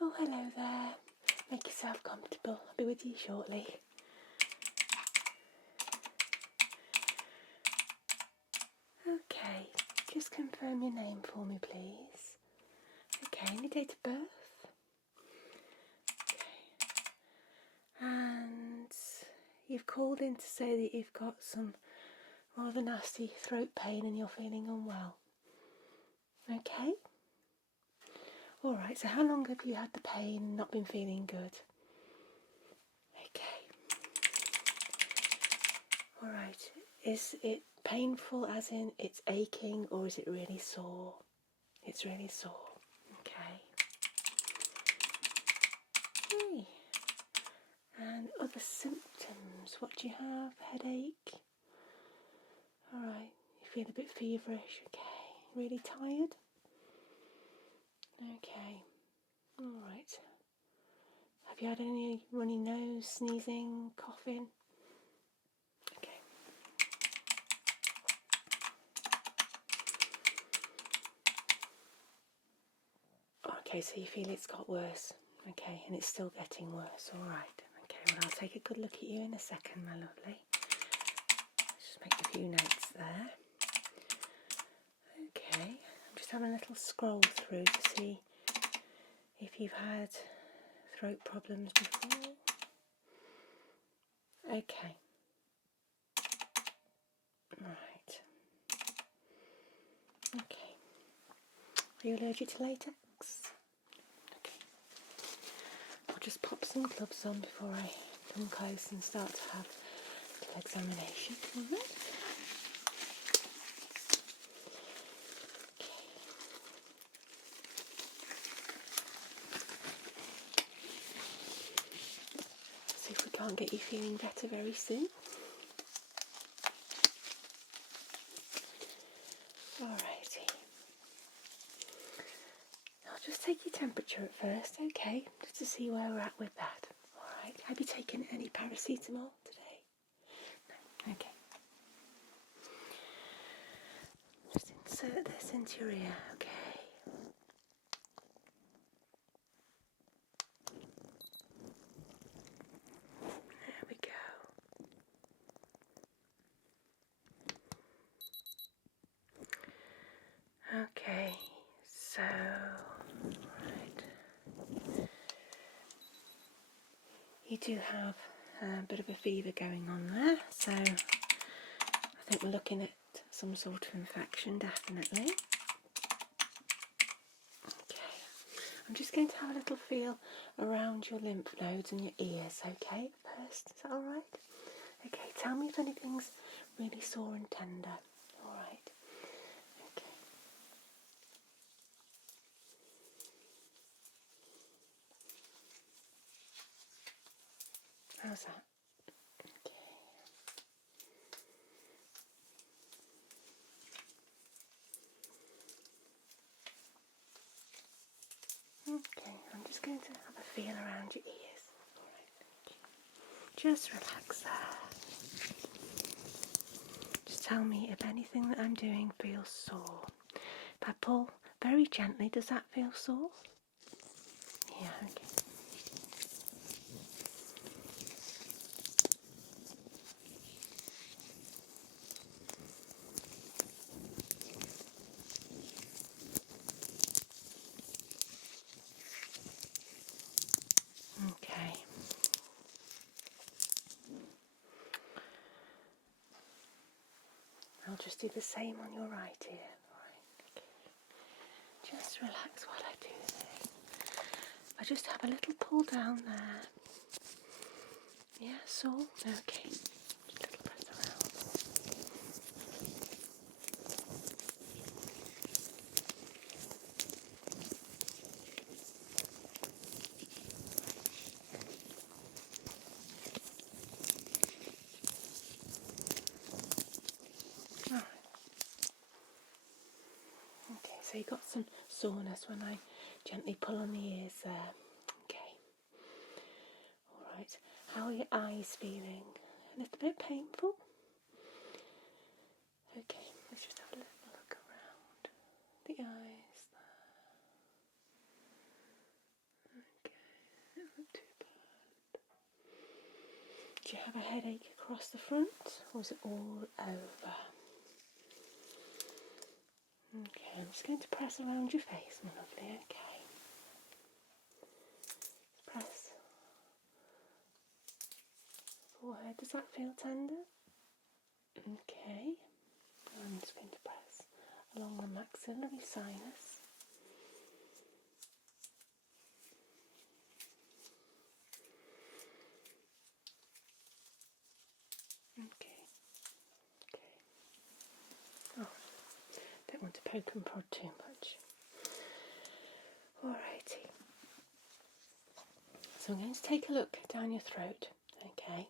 Oh, hello there. Make yourself comfortable. I'll be with you shortly. Okay, just confirm your name for me, please. Okay, and your date of birth. Okay. And you've called in to say that you've got some rather nasty throat pain and you're feeling unwell. Okay. Alright, so how long have you had the pain and not been feeling good? Okay. Alright, is it painful as in it's aching, or is it really sore? It's really sore. Okay. Okay. And other symptoms, what do you have? Headache? Alright, you feel a bit feverish, okay. Really tired? Okay. Alright. Have you had any runny nose, sneezing, coughing? Okay. Okay, so you feel it's got worse. Okay, and it's still getting worse. Alright. Okay, well I'll take a good look at you in a second, my lovely. Let's just make a few notes there. Okay, I'm just having a little scroll through to see if you've had throat problems before. Okay. Right. Okay. Are you allergic to latex? Okay. I'll just pop some gloves on before I come close and start to have a little examination. Okay. See if we can't get you feeling better very soon. Alrighty. I'll just take your temperature at first, okay? Just to see where we're at with that. Alright. Have you taken any paracetamol today? No. Okay. Just insert this into your ear, okay? There we go. Okay, so, right. You do have a bit of a fever going on there, so I think we're looking at some sort of infection, definitely. Okay, I'm just going to have a little feel around your lymph nodes and your ears, okay, first, is that alright? Okay, tell me if anything's really sore and tender, alright? Okay. How's that? Okay. Okay, I'm just going to have a feel around your ears. Alright, okay. Just relax there. Just tell me if anything that I'm doing feels sore. If I pull very gently, does that feel sore? Yeah, okay. Okay. I'll just do the same on your right ear. Alright, okay. Just relax while I do this. I just have a little pull down there. Yeah, sore? Okay. Just a little press around. Alright. Okay, so you got some soreness when I gently pull on the ears there. Okay. Alright. How are your eyes feeling? A little bit painful? Okay, let's just have a little look around the eyes there. Not too bad. Do you have a headache across the front, or is it all over? Okay, I'm just going to press around your face, my lovely, okay. Press forehead. Does that feel tender? Okay. I'm just going to press along the maxillary sinus. Okay. Oh, don't want to poke and prod too much. Alrighty. So I'm going to take a look down your throat. Okay.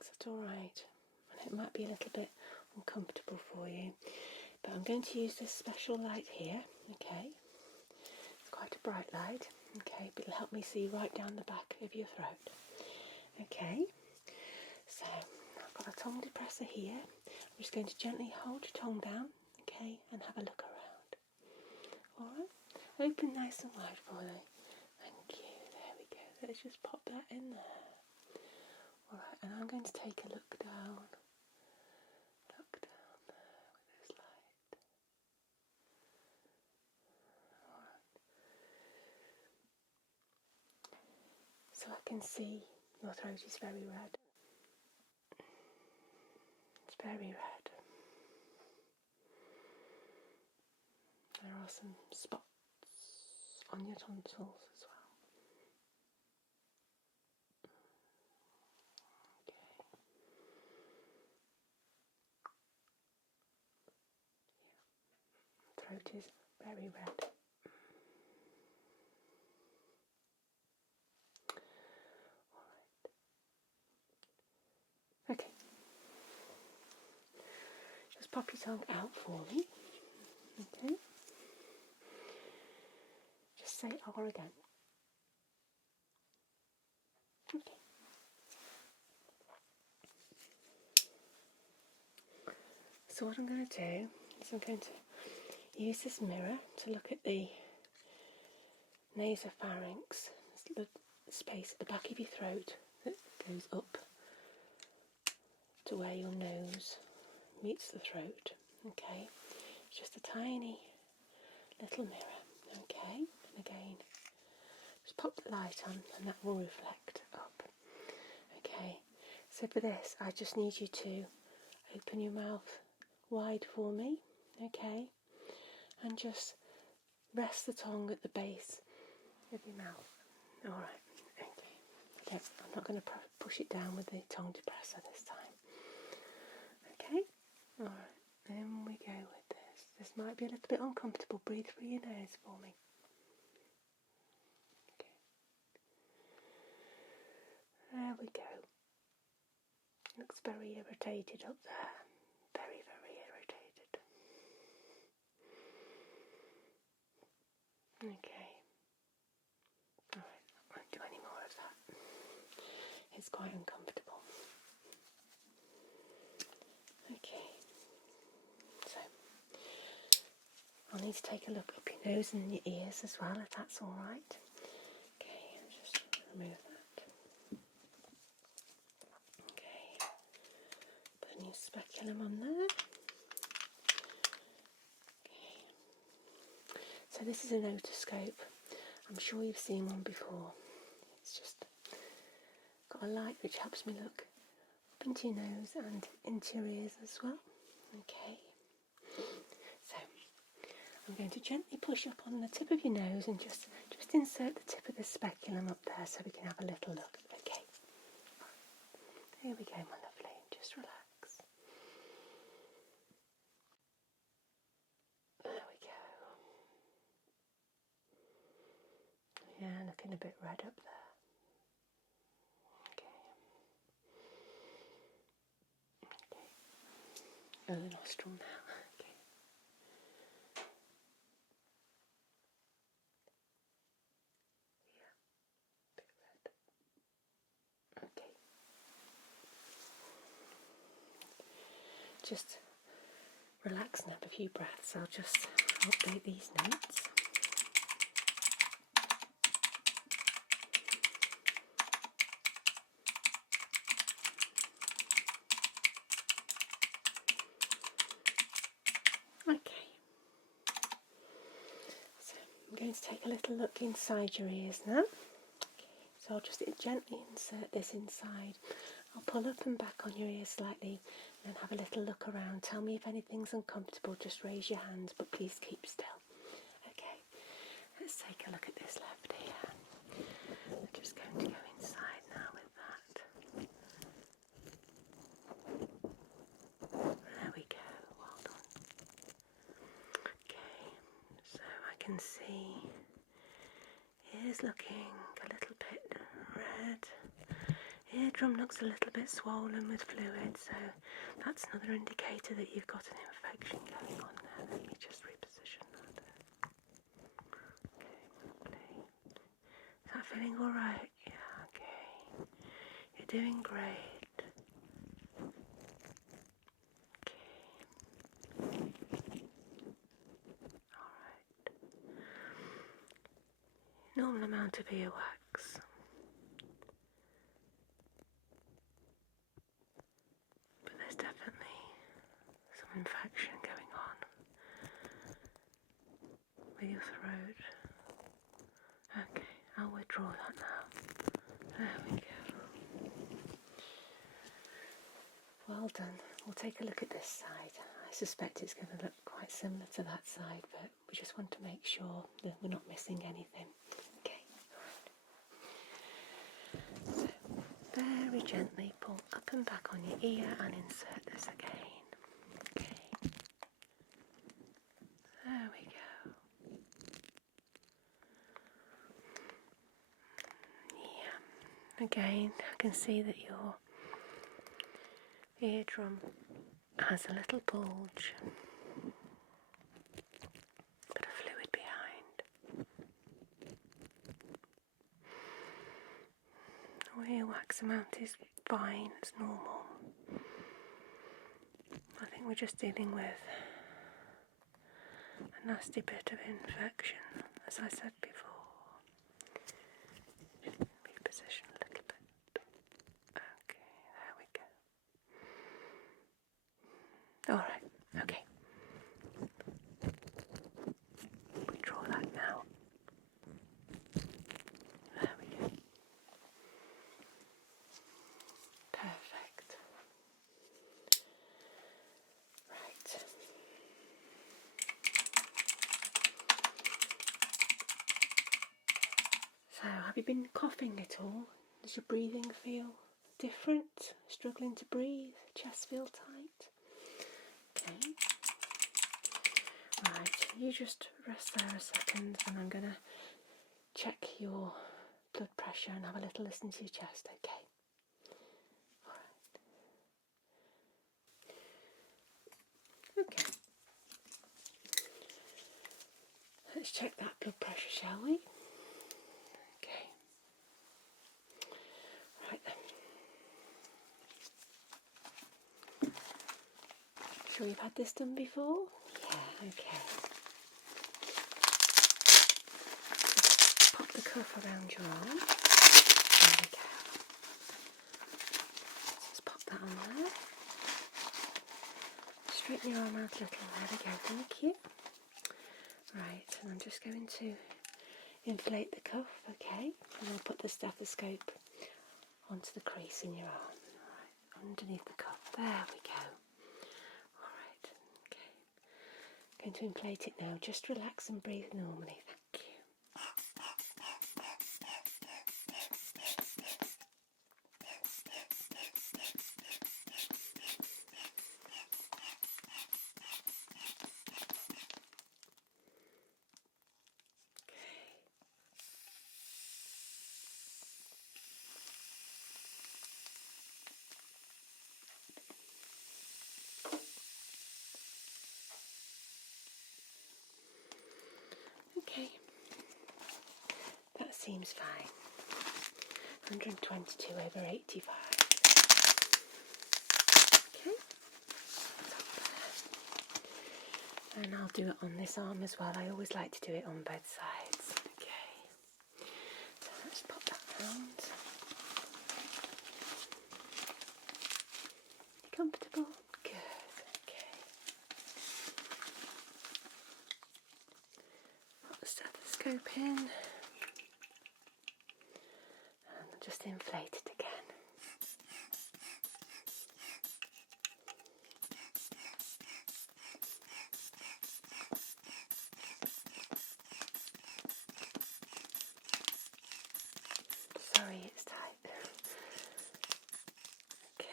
Is that alright? And it might be a little bit uncomfortable for you, but I'm going to use this special light here. Okay. It's quite a bright light. Okay, but it'll help me see right down the back of your throat. Okay. So I've got a tongue depressor here. I'm just going to gently hold your tongue down, okay, and have a look around. Alright? Open nice and wide for me. Thank you. There we go. Let's just pop that in there. Alright, and I'm going to take a look down. Look down there with this light. Alright. So I can see your throat is very red. It's very red. There are some spots on your tonsils as well. Okay. Yeah. Throat is very red. Alright. Okay. Just pop your tongue out for me. Okay. Just say R again. Okay. So what I'm going to do is I'm going to use this mirror to look at the nasopharynx, the space at the back of your throat that goes up to where your nose meets the throat. Okay. It's just a tiny little mirror. Okay. And again, just pop the light on and that will reflect up. Okay. So for this, I just need you to open your mouth wide for me. Okay. And just rest the tongue at the base of your mouth. Alright. Okay. Okay. I'm not going to push it down with the tongue depressor this time. Okay. Alright. In we go with this. This might be a little bit uncomfortable. Breathe through your nose for me. Okay. There we go. Looks very irritated up there. Very, very irritated. Okay. Alright, I won't do any more of that. It's quite uncomfortable. Okay. So, I'll need to take a look up your nose and your ears as well, if that's alright. Okay, I'll just remove that. Okay. Put a new speculum on there. Okay. So this is an otoscope. I'm sure you've seen one before. It's just got a light which helps me look up into your nose and into your ears as well. Okay. So I'm going to gently push up on the tip of your nose and just insert the tip of the speculum up there so we can have a little look. Okay. Here we go, my lovely. Just relax. There we go. Yeah, looking a bit red up there. Okay. Okay. Oh, the nostril now. Okay. Yeah, a bit red. Okay. Just relax and have a few breaths. I'll just update these notes. going to take a little look inside your ears now. So I'll just gently insert this inside. I'll pull up and back on your ear slightly and then have a little look around. Tell me if anything's uncomfortable, just raise your hands, but please keep still. Okay, let's take a look at this left ear. I'm just going to go inside now with that. There we go, well done. Okay, so I can see ears looking a little bit red. Eardrum looks a little bit swollen with fluid, so that's another indicator that you've got an infection going on there. Let me just reposition that. Okay, lovely. Is that feeling alright? Yeah, okay. You're doing great. Okay. Alright. Normal amount of earwax. But there's definitely some infection going on with your throat. Okay, I'll withdraw that now. There we go. Well done. We'll take a look at this side. I suspect it's going to look quite similar to that side, but we just want to make sure that we're not missing anything. Okay. So, very gently pull up and back on your ear and insert this again. Okay. There we go. Yeah. Again, I can see that your eardrum has a little bulge, bit of fluid behind. The earwax amount is fine, it's normal. I think we're just dealing with a nasty bit of infection, as I said before. Reposition a little bit. Okay, there we go. Alright, okay. We draw that now. There we go. Perfect. Right. So, have you been coughing at all? Does your breathing feel different? Struggling to breathe? Chest feel tight? Okay. Right, you just rest there a second and I'm going to check your blood pressure and have a little listen to your chest, okay? Alright. Okay. Let's check that blood pressure, shall we? Okay. Right then. Sure you've had this done before? Yeah, okay. Just pop the cuff around your arm. There we go. Just pop that on there. Straighten your arm out a little. There we go, thank you. Right, and I'm just going to inflate the cuff, okay? And I'll put the stethoscope onto the crease in your arm. Alright, underneath the cuff. There we go. Alright, okay. Going to inflate it now. Just relax and breathe normally. Thank you. Okay, that seems fine. 122 over 85. Okay, and I'll do it on this arm as well. I always like to do it on both sides. Okay, so let's pop that round. You comfortable? Good. Okay. Put the stethoscope stethoscope in and just inflate it again. Sorry, it's tight. Okay.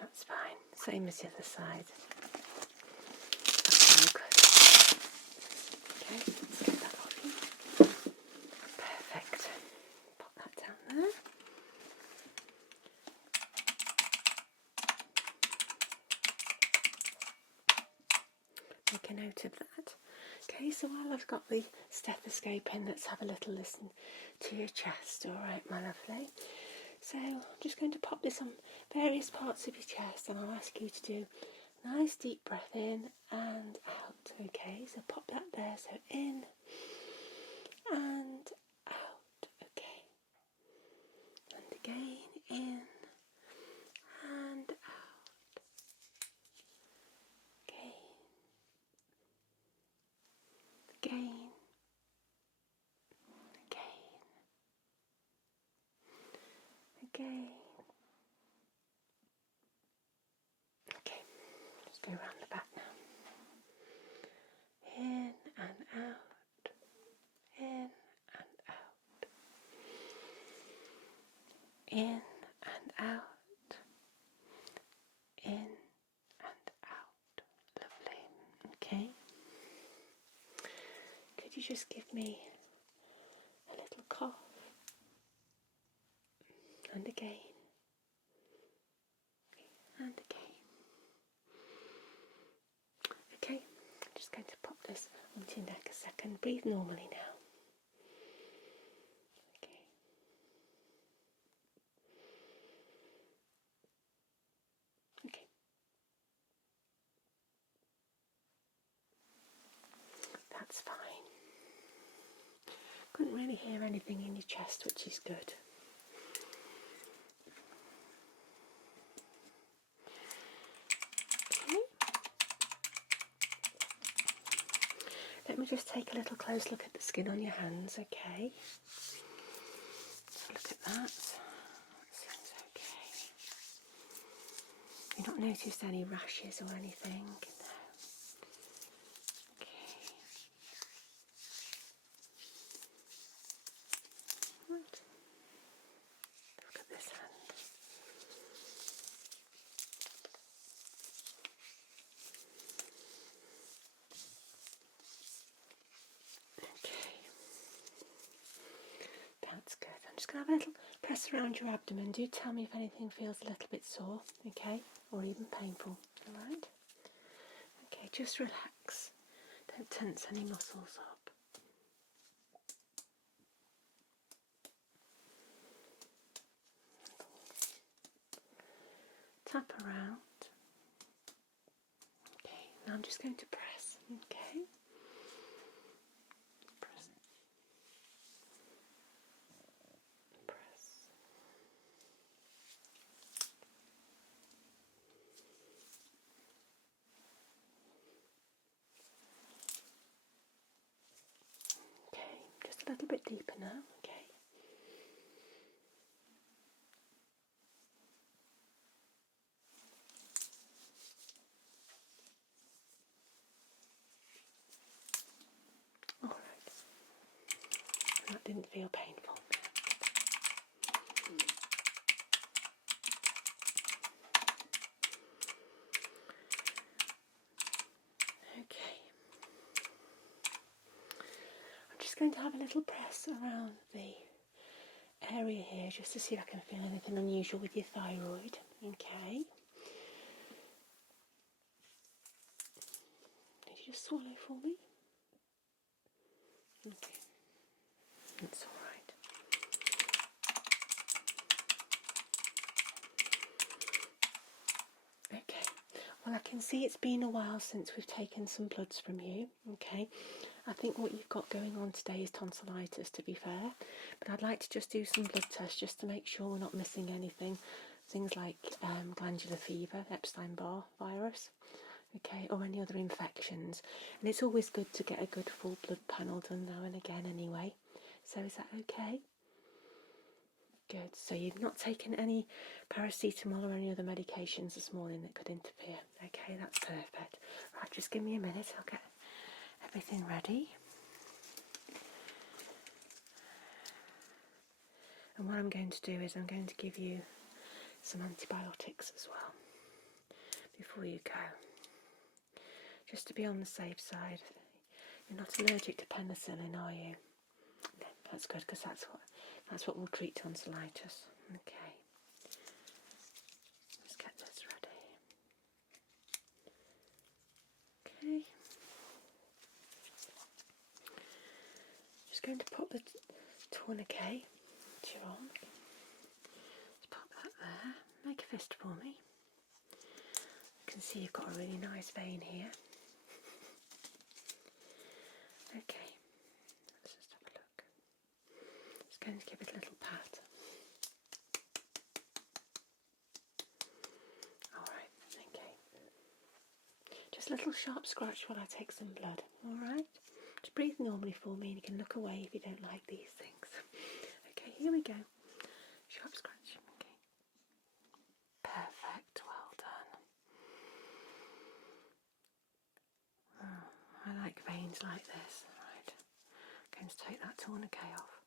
That's fine. Same as the other side. That's really good. Okay, let's get that off you. Perfect. Pop that down there. Make a note of that. Okay, so while I've got the stethoscope in, let's have a little listen to your chest. All right, my lovely. So I'm just going to pop this on various parts of your chest, and I'll ask you to do a nice deep breath in and out. Okay, so pop that there. So in and out. Okay, and again in and out. Again, again. Okay, just go around the back now. In and out, in and out, in and out, in and out. Lovely. Okay. Could you just give me a little cough? And again. And again. Okay, I'm just going to pop this onto your neck a second. Breathe normally now. Okay. Okay. That's fine. Couldn't really hear anything in your chest, which is good. Okay. Let me just take a little close look at the skin on your hands, okay? Let's look at that. That seems okay. You've not noticed any rashes or anything? No. Okay. Right. Look at this hand. That's good. I'm just going to have a little press around your abdomen. Do tell me if anything feels a little bit sore, okay? Or even painful, alright? Okay, just relax. Don't tense any muscles up. Tap around. Okay, now I'm just going to press, okay? Press. Press. Okay, just a little bit deeper now, okay? Alright. That didn't feel painful. Okay. I'm just going to have a little press around the area here just to see if I can feel anything unusual with your thyroid. Okay. Did you just swallow for me? Okay. That's all right. Okay, well I can see it's been a while since we've taken some bloods from you, okay. I think what you've got going on today is tonsillitis, to be fair, but I'd like to just do some blood tests just to make sure we're not missing anything. Things like glandular fever, Epstein-Barr virus, okay, or any other infections. And it's always good to get a good full blood panel done now and again anyway. So is that okay? Good. So you've not taken any paracetamol or any other medications this morning that could interfere. Okay, that's perfect. Right, just give me a minute. I'll get everything ready. And what I'm going to do is I'm going to give you some antibiotics as well before you go, just to be on the safe side. You're not allergic to penicillin, are you? No, that's good, because that's what will treat tonsillitis. Okay, let's get this ready. Okay, just going to put the tourniquet to your arm. Just pop that there. Make a fist for me. I can see you've got a really nice vein here. Okay, let's just have a look. Just going to give it a little pat. Alright, okay. Just a little sharp scratch while I take some blood, alright? Just breathe normally for me and you can look away if you don't like these things. Okay, here we go. Sharp scratch, okay. Perfect, well done. Oh, I like veins like this. Right, I'm going to take that tourniquet off.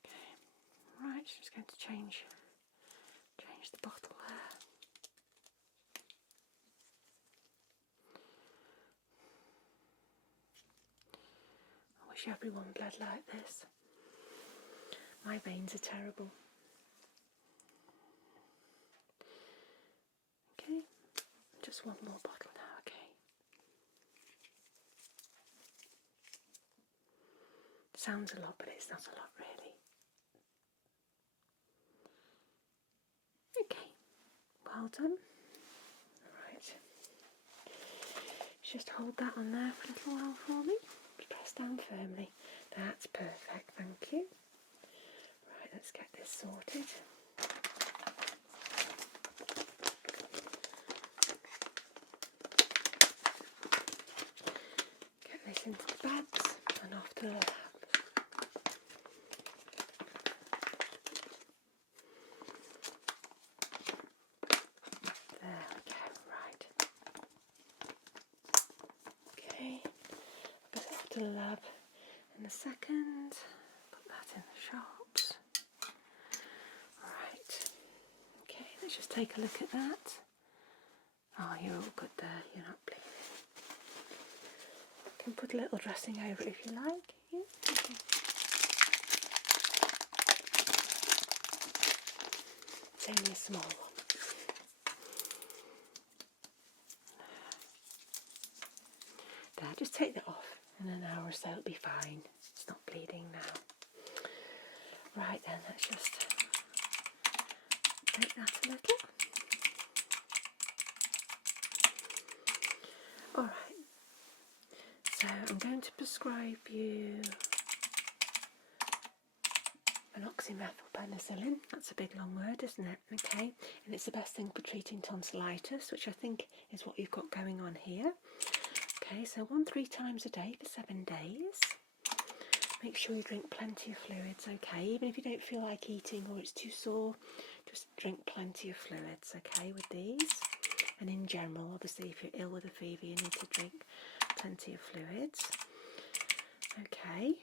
Okay, right, just going to change the bottle there. I wish everyone bled like this. My veins are terrible. Okay, just one more bottle now, okay. Sounds a lot, but it's not a lot really. Okay, well done. Alright, just hold that on there for a little while for me. Press down firmly. That's perfect, thank you. Right, let's get this sorted. Get this into the bags and off to the lab. There we go, right. Okay, put it off to the lab in a second. Put that in the shops. Right. Okay, let's just take a look at that. Oh, you're all good there, you're not bleeding. You can put a little dressing over it if you like. Yeah, okay. It's only a small one. There, just take that off. In an hour or so it'll be fine. It's not bleeding now. Right then, let's just take that a little. Alright, so I'm going to prescribe you an oxymethylpenicillin. That's a big long word, isn't it? Okay, and it's the best thing for treating tonsillitis, which I think is what you've got going on here. Okay, so 1-3 times a day for 7 days. Make sure you drink plenty of fluids, okay? Even if you don't feel like eating or it's too sore, just drink plenty of fluids, okay, with these. And in general, obviously, if you're ill with a fever, you need to drink plenty of fluids. Okay.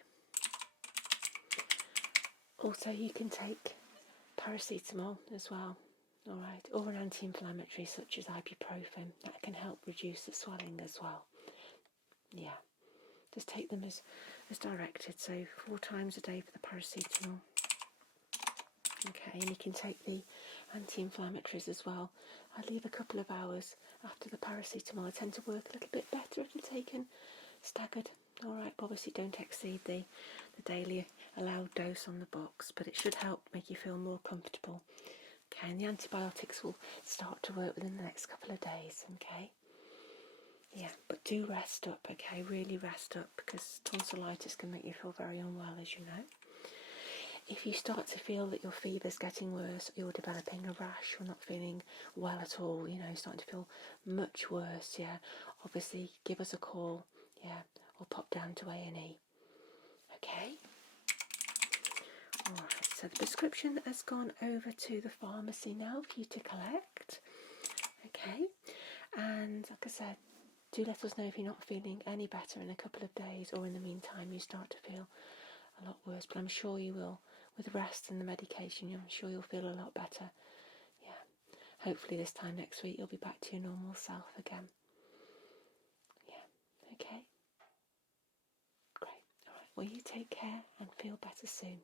Also, you can take paracetamol as well, alright, or an anti-inflammatory such as ibuprofen. That can help reduce the swelling as well. Yeah, just take them as directed, so 4 times a day for the paracetamol. Okay, and you can take the anti-inflammatories as well. I leave a couple of hours after the paracetamol. I tend to work a little bit better if they're taken staggered Alright, obviously don't exceed the daily allowed dose on the box, but it should help make you feel more comfortable. Okay, and the antibiotics will start to work within the next couple of days, okay? Yeah, but do rest up, okay? Really rest up, because tonsillitis can make you feel very unwell, as you know. If you start to feel that your fever's getting worse, you're developing a rash, you're not feeling well at all, you know, starting to feel much worse, yeah, obviously give us a call, yeah, or pop down to A&E. Okay? Alright, so the prescription has gone over to the pharmacy now for you to collect. Okay? And like I said, do let us know if you're not feeling any better in a couple of days, or in the meantime you start to feel a lot worse, but I'm sure you will. With rest and the medication, I'm sure you'll feel a lot better. Yeah. Hopefully this time next week you'll be back to your normal self again. Yeah. Okay? Great. Alright, well you take care and feel better soon.